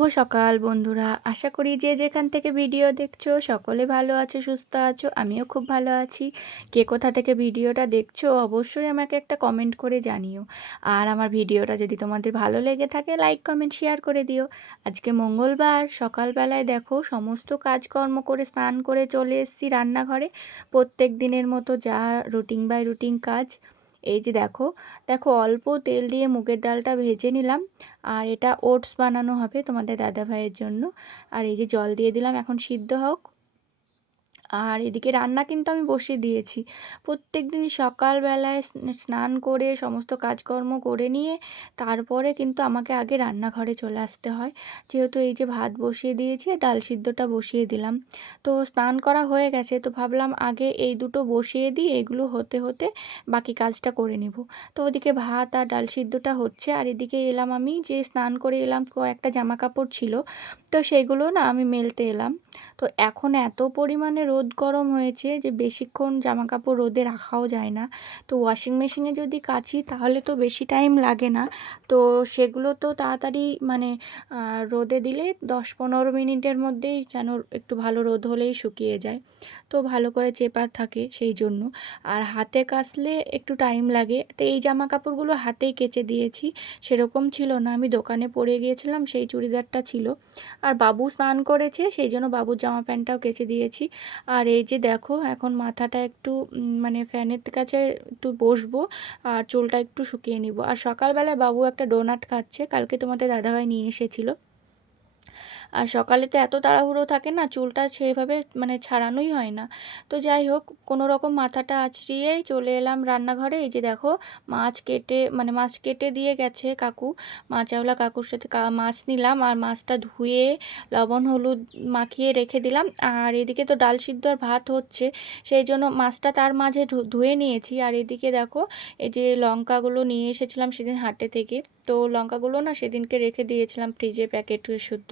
শুভ সকাল বন্ধুরা। আশা করি যে যেখান থেকে ভিডিও দেখছ, সকলে ভালো আছো, সুস্থ আছো, আমিও খুব ভালো আছি। কে কোথা থেকে ভিডিওটা দেখছ, অবশ্যই আমাকে একটা কমেন্ট করে জানিও। আর আমার ভিডিওটা যদি তোমাদের ভালো লেগে থাকে লাইক কমেন্ট শেয়ার করে দিও। আজকে মঙ্গলবার, সকালবেলায় দেখো সমস্ত কাজকর্ম করে স্নান করে চলে এসেছি রান্নাঘরে। প্রত্যেক দিনের মতো যা রুটিন বাই রুটিন কাজ। এই যে দেখো দেখো অল্প তেল দিয়ে মুগের ডালটা ভেজে নিলাম। আর এটা ওটস বানানো হবে তোমাদের দাদা ভাইয়ের জন্য। আর এই যে জল দিয়ে দিলাম, এখন সিদ্ধ হোক। আর এদিকে রান্না কিন্তু আমি বসিয়ে দিয়েছি। প্রত্যেক দিন সকালবেলায় স্নান করে সমস্ত কাজকর্ম করে নিয়ে তারপরে কিন্তু আমাকে আগে রান্নাঘরে চলে আসতে হয়। যেহেতু এই যে ভাত বসিয়ে দিয়েছি আর ডাল সিদ্ধটা বসিয়ে দিলাম। তো স্নান করা হয়ে গেছে, তো ভাবলাম আগে এই দুটো বসিয়ে দিই, এগুলো হতে হতে বাকি কাজটা করে নেব। তো ওদিকে ভাত আর ডাল সিদ্ধটা হচ্ছে, আর এদিকে এলাম আমি যে স্নান করে এলাম, কয়েকটা জামা কাপড় ছিল। তো সেগুলো না আমি মেলতে এলাম। তো এখন এত পরিমাণে রোদ গরম হয়েছে যে বেশিক্ষণ জামা কাপড় রোদে রাখাও যায় না। তো ওয়াশিং মেশিনে যদি কাচি তাহলে তো বেশি টাইম লাগে না। তো সেগুলো তো তাড়াতাড়ি মানে রোদে দিলে দশ পনেরো মিনিটের মধ্যেই যেন একটু ভালো রোদ হলেই শুকিয়ে যায়। তো ভালো করে চেপা থাকে সেই জন্য। আর হাতে কাচলে একটু টাইম লাগে। তো এই জামা কাপড়গুলো হাতেই কেচে দিয়েছি। সেরকম ছিল না। আমি দোকানে পরে গিয়েছিলাম, সেই চুড়িদারটা ছিল। আর বাবু স্নান করেছে, সেই জন্য বাবুর জামা প্যান্টটাও কেচে দিয়েছি। আর এই যে দেখো, এখন মাথাটা একটু মানে ফ্যানের কাছে একটু বসবো, আর চুলটা একটু শুকিয়ে নিব। আর সকালবেলায় বাবু একটা ডোনাট খাচ্ছে, কালকে তোমাদের দাদাভাই নিয়ে এসেছিল। আর সকালে তো এত তাড়াহুড়ো থাকে না, চুলটা সেভাবে মানে ছাড়ানোই হয় না। তো যাই হোক, কোনো রকম মাথাটা আঁচড়িয়েই চলে এলাম রান্নাঘরে। এই যে দেখো, মাছ কেটে মানে মাছ কেটে দিয়ে গেছে কাকু। মাছাওয়ালা কাকুর সাথে মাছ নিলাম আর মাছটা ধুয়ে লবণ, হলুদ মাখিয়ে রেখে দিলাম। আর এদিকে তো ডাল সিদ্ধ আর ভাত হচ্ছে, সেই জন্য মাছটা তার মাঝে ধুয়ে নিয়েছি। আর এদিকে দেখো, এই যে লঙ্কাগুলো নিয়ে এসেছিলাম সেদিন হাটে থেকে। তো লঙ্কাগুলো না সেদিনকে রেখে দিয়েছিলাম ফ্রিজে প্যাকেট শুদ্ধ।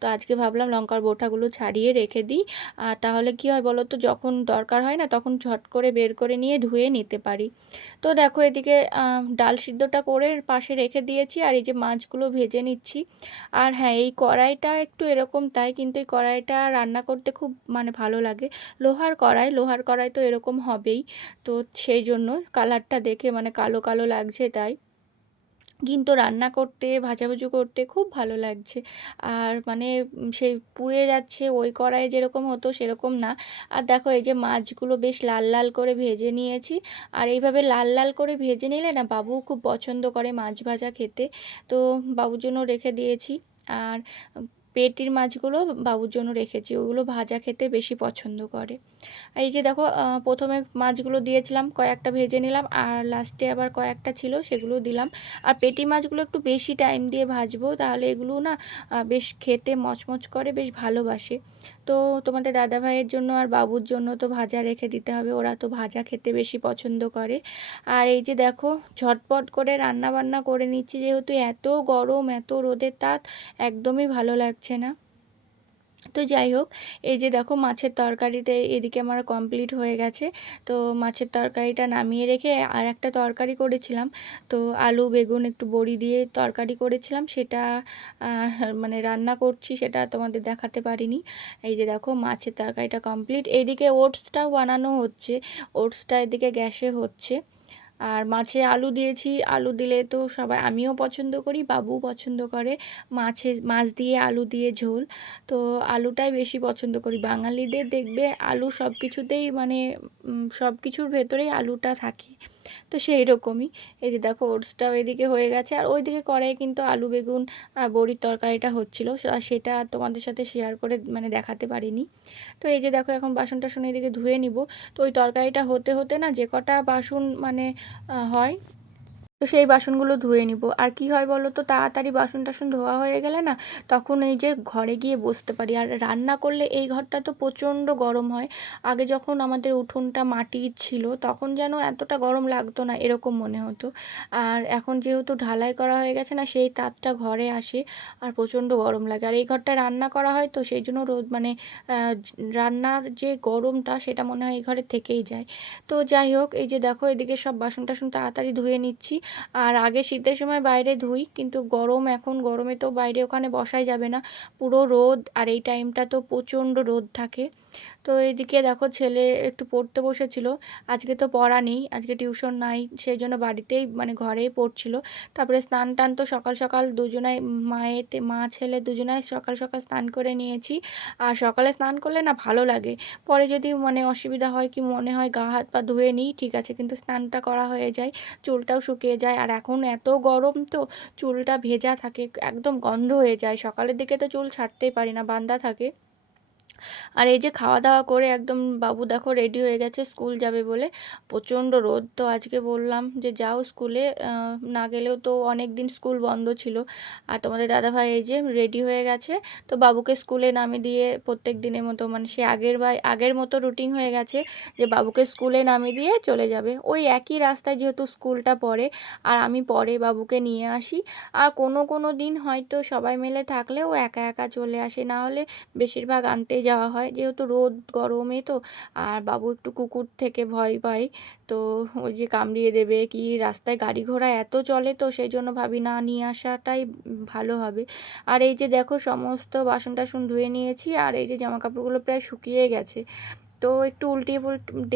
তো আজকে ভাবলাম লঙ্কার বোটাগুলো ছাড়িয়ে রেখে দিই। আর তাহলে কি হয় বলো তো যখন দরকার হয় না তখন ঝট করে বের করে নিয়ে ধুয়ে নিতে পারি। তো দেখো এদিকে ডাল সিদ্ধটা করে পাশে রেখে দিয়েছি আর এই যে মাছগুলো ভেজে নিচ্ছি। আর হ্যাঁ এই কড়াইটা একটু এরকম তাই, কিন্তু এই কড়াইটা রান্না করতে খুব মানে ভালো লাগে। লোহার কড়াই লোহার কড়াই তো এরকম হবেই। তো সেই জন্য কালারটা দেখে মানে কালো কালো লাগছে তাই। কিন্তু রান্না করতে, ভাজাভুজি করতে খুব ভালো লাগছে। আর মানে সেই পুড়ে যাচ্ছে, ওই কড়াইয়ে যেরকম হতো সেরকম না। আর দেখো এই যে মাছগুলো বেশ লাল লাল করে ভেজে নিয়েছি। আর এইভাবে লাল লাল করে ভেজে নিলে না বাবু খুব পছন্দ করে মাছ ভাজা খেতে। তো বাবুর জন্য রেখে দিয়েছি। আর পেটির মাছগুলো বাবুর জন্য রেখেছি। ওগুলো ভাজা খেতে বেশি পছন্দ করে। এই যে দেখো প্রথমে মাছগুলো দিয়েছিলাম, কয়েকটা ভেজে নিলাম, আর লাস্টে আবার কয়েকটা ছিল, সেগুলো দিলাম। আর পেটি মাছগুলো একটু বেশি টাইম দিয়ে ভাজবো, তাহলে এগুলো না বেশ খেতে মচমচ করে, বেশ ভালোবাসে। তো তোমাদের দাদা ভাইয়ের জন্য আর বাবুর জন্য তো ভাজা রেখে দিতে হবে, ওরা তো ভাজা খেতে বেশি পছন্দ করে। আর এই যে দেখো, ঝটপট করে রান্না বান্না করে নিচ্ছি, যেহেতু এত গরম, এত রোদের তাত একদমই ভালো লাগছে না। তো যাই হোক, এই যে দেখো মাছের তরকারিতে এদিকে আমার কমপ্লিট হয়ে গেছে। তো মাছের তরকারিটা নামিয়ে রেখে আর একটা তরকারি করেছিলাম। তো আলু, বেগুন একটু বড়ি দিয়ে তরকারি করেছিলাম। সেটা মানে রান্না করছি, সেটা তোমাদের দেখাতে পারিনি। এই যে দেখো মাছের তরকারিটা কমপ্লিট এইদিকে ওটসটাও বানানো হচ্ছে। ওটসটা এদিকে গ্যাসে হচ্ছে। আর মাছে আলু দিয়েছি। আলু দিলে তো সবাই, আমিও পছন্দ করি বাবু পছন্দ করে। মাছে, মাছ দিয়ে আলু দিয়ে ঝোল। তো আলুটাই বেশি পছন্দ করি। বাঙালিদের দেখবে আলু সব কিছুতেই মানে সব কিছুর ভেতরেই আলুটা থাকে। তো সেই রকমই এই যে দেখো ওটসটাও এদিকে হয়ে গেছে। আর ওইদিকে কড়াই কিন্তু আলু, বেগুন বড়ির তরকারিটা হচ্ছিল। সেটা তোমাদের সাথে শেয়ার করে মানে দেখাতে পারিনি। তো এই যে দেখো এখন বাসন টাসন এদিকে ধুয়ে নিব। তো ওই তরকারিটা হতে হতে না যে কটা বাসন মানে হয় তো সেই বাসনগুলো ধুয়ে নিব। আর কি হয় বলো তো, তাড়াতাড়ি বাসন টাসন ধোয়া হয়ে গেলে না, তখন এই যে ঘরে গিয়ে বসতে পারি। আর রান্না করলে এই ঘরটা তো প্রচণ্ড গরম হয়। আগে যখন আমাদের উঠোনটা মাটির ছিল, তখন যেন এতটা গরম লাগতো না, এরকম মনে হতো। আর এখন যেহেতু ঢালাই করা হয়ে গেছে না, সেই তাপটা ঘরে আসে আর প্রচণ্ড গরম লাগে। আর এই ঘরটা রান্না করা হয় তো সেই জন্য রোদ মানে রান্নার যে গরমটা, সেটা মনে হয় এই ঘরে থেকেই যায়। তো যাই হোক, এই যে দেখো, এদিকে সব বাসন টাসন তাড়াতাড়ি ধুয়ে নিচ্ছি। আর আগে শীতের সময় বাইরে ধুই, কিন্তু গরম এখন, গরমে তো বাইরে ওখানে বসাই যাবে না। পুরো রোদ, আর এই টাইমটা তো প্রচণ্ড রোদ থাকে। তো এদিকে দেখো ছেলে একটু পড়তে বসেছিল। আজকে তো পড়া নেই, আজকে টিউশন নাই, সেই জন্য বাড়িতেই মানে ঘরেই পড়ছিল। তারপরে স্নান টান তো সকাল সকাল দুজনাই মায়েতে, মা, ছেলে দুজনাই সকাল সকাল স্নান করে নিয়েছি। আর সকালে স্নান করলে না ভালো লাগে। পরে যদি মানে অসুবিধা হয় কি মনে হয় গা, হাত, পা ধুয়ে নিই, ঠিক আছে, কিন্তু স্নানটা করা হয়ে যায়, চুলটাও শুকিয়ে যায়। আর এখন এত গরম তো, চুলটা ভেজা থাকে, একদম গন্ধ হয়ে যায়। সকালের দিকে তো চুল ছাড়তেই পারি না বান্ধা থাকে। আর এই যে খাওয়া দাওয়া করে একদম, বাবু দেখো রেডি হয়ে গেছে স্কুল যাবে বলে। প্রচণ্ড রোদ তো আজকে বললাম যে, যাও স্কুলে না গেলেও তো অনেক দিন স্কুল বন্ধ ছিল। আর তোমাদের দাদাভাই এই যে রেডি হয়ে গেছে। তো বাবুকে স্কুলে নামিয়ে দিয়ে প্রত্যেক দিনের মতো মানে সে আগের বা, আগের মতো রুটিন হয়ে গেছে যে, বাবুকে স্কুলে নামিয়ে দিয়ে চলে যাবে। ওই একই রাস্তায় যেহেতু স্কুলটা পড়ে, আর আমি পরে বাবুকে নিয়ে আসি। আর কোনো কোনো দিন হয়তো সবাই মিলে থাকলে ও একা একা চলে আসে। না হলে বেশিরভাগ আনতে যাওয়া হয়। যেহেতু রোদ গরমে তো, আর বাবু একটু কুকুর থেকে ভয় পায়, তো ওই যে কামড়িয়ে দেবে কি রাস্তায় গাড়ি ঘোড়া এত চলে তো সেই জন্য ভাবি না, নিয়ে আসাটাই ভালো হবে। আর এই যে দেখো সমস্ত বাসন টাসন ধুয়ে নিয়েছি, আর এই যে জামা কাপড়গুলো প্রায় শুকিয়ে গেছে। তো একটু উল্টিয়ে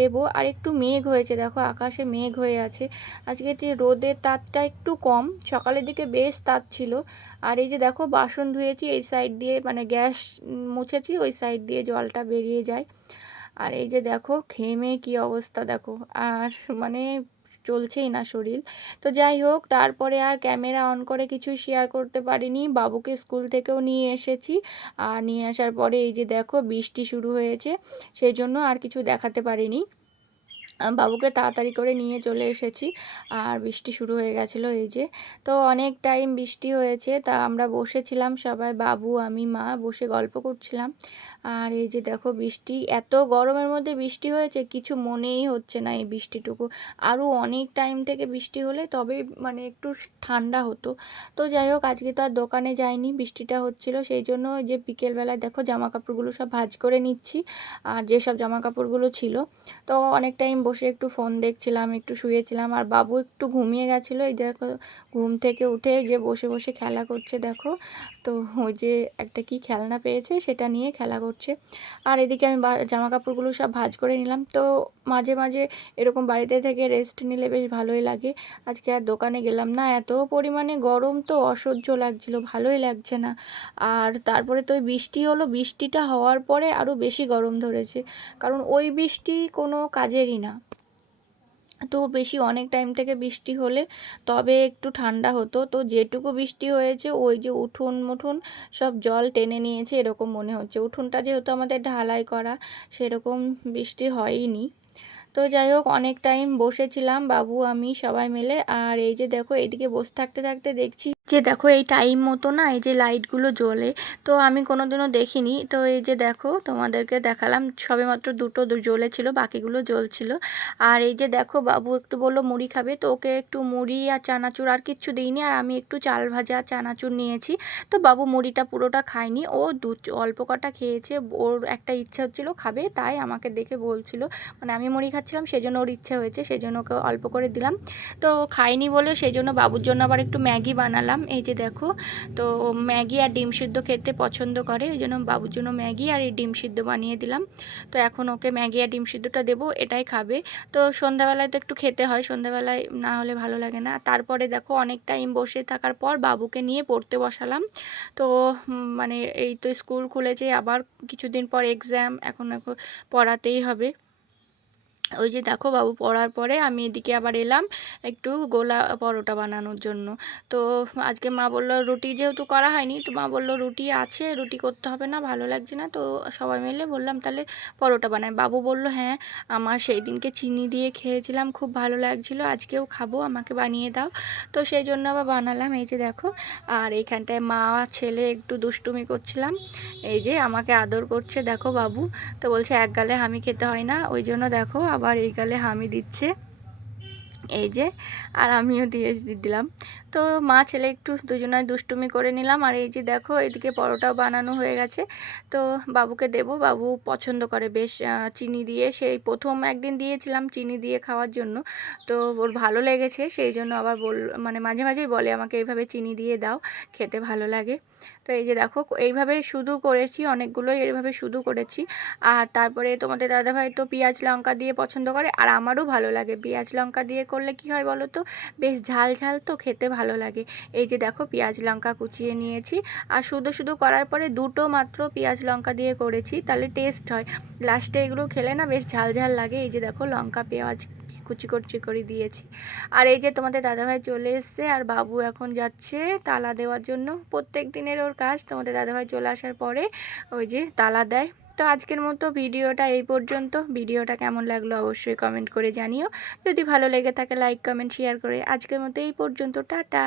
দেবো। আর একটু মেঘ হয়েছে, দেখো আকাশে মেঘ হয়ে আছে। আজকে যে রোদের তাতটা একটু কম, সকালের দিকে বেশ তাপ ছিল। আর এই যে দেখো বাসন ধুয়েছি, এই সাইড দিয়ে মানে গ্যাস মুছেছি, ওই সাইড দিয়ে জলটা বেরিয়ে যায়। আর এই যে দেখো, ঘেমে কি অবস্থা দেখো। আর মানে চলছেই না শরীর। তো যাই হোক, তারপরে আর ক্যামেরা অন করে কিছুই শেয়ার করতে পারিনি। বাবুকে স্কুল থেকেও নিয়ে এসেছি। আর নিয়ে আসার পরে এই যে দেখো, বৃষ্টি শুরু হয়েছে। সেই জন্য আর কিছু দেখাতে পারিনি। বাবুকে তাড়াতাড়ি করে নিয়ে চলে এসেছি। আর বৃষ্টি শুরু হয়ে গেছিল এই যে। তো অনেক টাইম বৃষ্টি হয়েছে, তা আমরা বসেছিলাম সবাই, বাবু, আমি, মা, বসে গল্প করছিলাম। আর এই যে দেখো বৃষ্টি, এত গরমের মধ্যে বৃষ্টি হয়েছে, কিছু মনেই হচ্ছে না এই বৃষ্টিটুকু। আরও অনেক টাইম থেকে বৃষ্টি হলে তবে মানে একটু ঠান্ডা হতো। তো যাই হোক, আজকে তো আর দোকানে যাইনি, বৃষ্টিটা হচ্ছিল। সেই জন্য যে বিকেলবেলায় দেখো জামা কাপড়গুলো সব ভাজ করে নিচ্ছি। আর যেসব জামা কাপড়গুলো ছিল, তো অনেক টাইম বসে একটু ফোন দেখছিলাম, একটু শুয়েছিলাম, আর বাবু একটু ঘুমিয়ে গেছিল। এই দেখো, ঘুম থেকে উঠে যে বসে বসে খেলা করছে, দেখো। তো ওই যে একটা কি খেলনা পেয়েছে সেটা নিয়ে খেলা করছে। আর এদিকে আমি জামা কাপড়গুলো সব ভাজ করে নিলাম। তো মাঝে মাঝে এরকম বাড়িতে থেকে রেস্ট নিলে বেশ ভালোই লাগে। আজকে আর দোকানে গেলাম না, এত পরিমাণে গরম তো, অসহ্য লাগছিল, ভালোই লাগছে না। আর তারপরে তো ওই বৃষ্টি হলো, বৃষ্টিটা হওয়ার পরে আরও বেশি গরম ধরেছে। কারণ ওই বৃষ্টি কোনো কাজেরই না। তো বেশি অনেক টাইম থেকে বৃষ্টি হলে তবে একটু ঠান্ডা হতো। তো যেটুকু বৃষ্টি হয়েছে, ওই যে উঠুন মুঠুন সব জল টেনে নিয়েছে এরকম মনে হচ্ছে। উঠুনটা যেহেতু আমাদের ঢালাই করা, সেরকম বৃষ্টি হয়নি। তো যাই হোক, অনেক টাইম বসেছিলাম, বাবু, আমি সবাই মিলে। আর এই যে দেখো, এইদিকে বসে থাকতে থাকতে দেখছি যে দেখো এই টাইম মতো না এই যে লাইটগুলো জ্বলে, তো আমি কোনো দিনও দেখিনি। তো এই যে দেখো তোমাদেরকে দেখালাম সবে মাত্র দুটো জ্বলেছিল, বাকিগুলো জ্বলছিল। আর এই যে দেখো বাবু একটু বলল মুড়ি খাবে, তো ওকে একটু মুড়ি আর চানাচুর আর কিচ্ছু দিইনি, আর আমি একটু চাল ভাজা চানাচুর নিয়েছি। তো বাবু মুড়িটা পুরোটা খায়নি, ও দু অল্প কটা খেয়েছে, ওর একটা ইচ্ছা হচ্ছিল খাবে, তাই আমাকে দেখে বলছিল। মানে আমি মুড়ি খাচ্ছিলাম, সেজন্য ওর ইচ্ছা হয়েছে, সেজন্য ওকে অল্প করে দিলাম। তো খায়নি বলে সেই জন্য বাবুর জন্য আবার একটু ম্যাগি বানালাম। এই যে দেখো, তো ম্যাগি আর ডিম সিদ্ধ খেতে পছন্দ করে, ওই জন্য বাবুর জন্য ম্যাগি আর এই ডিম সিদ্ধ বানিয়ে দিলাম। তো এখন ওকে ম্যাগি আর ডিম সিদ্ধটা দেবো, এটাই খাবে। তো সন্ধ্যাবেলায় তো একটু খেতে হয়, সন্ধ্যাবেলায় না হলে ভালো লাগে না। তারপরে দেখো, অনেক টাইম বসে থাকার পর বাবুকে নিয়ে পড়তে বসালাম। তো মানে এই তো স্কুল খুলেছে, আবার কিছুদিন পর এক্সাম এখন পড়াতেই হবে। ওই যে দেখো বাবু পড়ার পরে আমি এদিকে আবার এলাম একটু গোলা পরোটা বানানোর জন্য। তো আজকে মা বলল রুটি যেহেতু করা হয়নি, তো মা বলল রুটি আছে, রুটি করতে হবে না, ভালো লাগছে না। তো সবাই মিলে বললাম তাহলে পরোটা বানাই। বাবু বলল হ্যাঁ আমার সেই দিনকে চিনি দিয়ে খেয়েছিলাম, খুব ভালো লাগছিল, আজকেও খাব, আমাকে বানিয়ে দাও। তো সেই জন্য আবার বানালাম। এই যে দেখো, আর এইখানটায় মা ছেলে একটু দুষ্টুমি করছিলাম। এই যে আমাকে আদর করছে দেখো বাবু। তো বলছে, এক গালে আমি খেতে হয় না। ওই জন্য দেখো আবার এই গালে হামি দিচ্ছে। এই যে, আর আমিও দিয়ে দিলাম। তো মা, ছেলে একটু দুজনায় দুষ্টুমি করে নিলাম। আর এই যে দেখো, এদিকে পরোটাও বানানো হয়ে গেছে। তো বাবুকে দেব। বাবু পছন্দ করে বেশ চিনি দিয়ে। সেই প্রথম একদিন দিয়েছিলাম চিনি দিয়ে খাওয়ার জন্য। তো ওর ভালো লেগেছে। সেই জন্য আবার বল মানে মাঝে মাঝেই বলে আমাকে, এইভাবে চিনি দিয়ে দাও, খেতে ভালো লাগে। তো এই যে দেখো, এইভাবে শুধু করেছি, অনেকগুলোই এইভাবে শুধু করেছি। আর তারপরে তোমাদের দাদাভাই তো পেঁয়াজ লঙ্কা দিয়ে পছন্দ করে, আর আমারও ভালো লাগে। পেঁয়াজ লঙ্কা দিয়ে করলে কি হয় বলো তো? বেশ ঝাল ঝাল তো খেতে ভালো লাগে। এই যে দেখো, পেঁয়াজ লঙ্কা কুচিয়ে নিয়েছি। আর শুধু শুধু করার পরে দুটো মাত্র পেঁয়াজ লঙ্কা দিয়ে করেছি, তাহলে টেস্ট হয়। লাস্টে এগুলো খেলে না বেশ ঝাল ঝাল লাগে। এই যে দেখো, লঙ্কা, পেঁয়াজ কুচি কুচি করে দিয়েছি। আর এই যে তোমাদের দাদাভাই চলে এসছে আর বাবু এখন যাচ্ছে তালা দেওয়ার জন্য। প্রত্যেক দিনের ওর কাজ, তোমাদের দাদাভাই চলে আসার পরে ওই যে তালা দেয়। তো আজকের মতো ভিডিওটা এই পর্যন্ত। ভিডিওটা কেমন লাগল অবশ্যই কমেন্ট করে জানিও। যদি ভালো লেগে থাকে লাইক কমেন্ট শেয়ার করে। আজকের মতো এই পর্যন্ত, টাটা!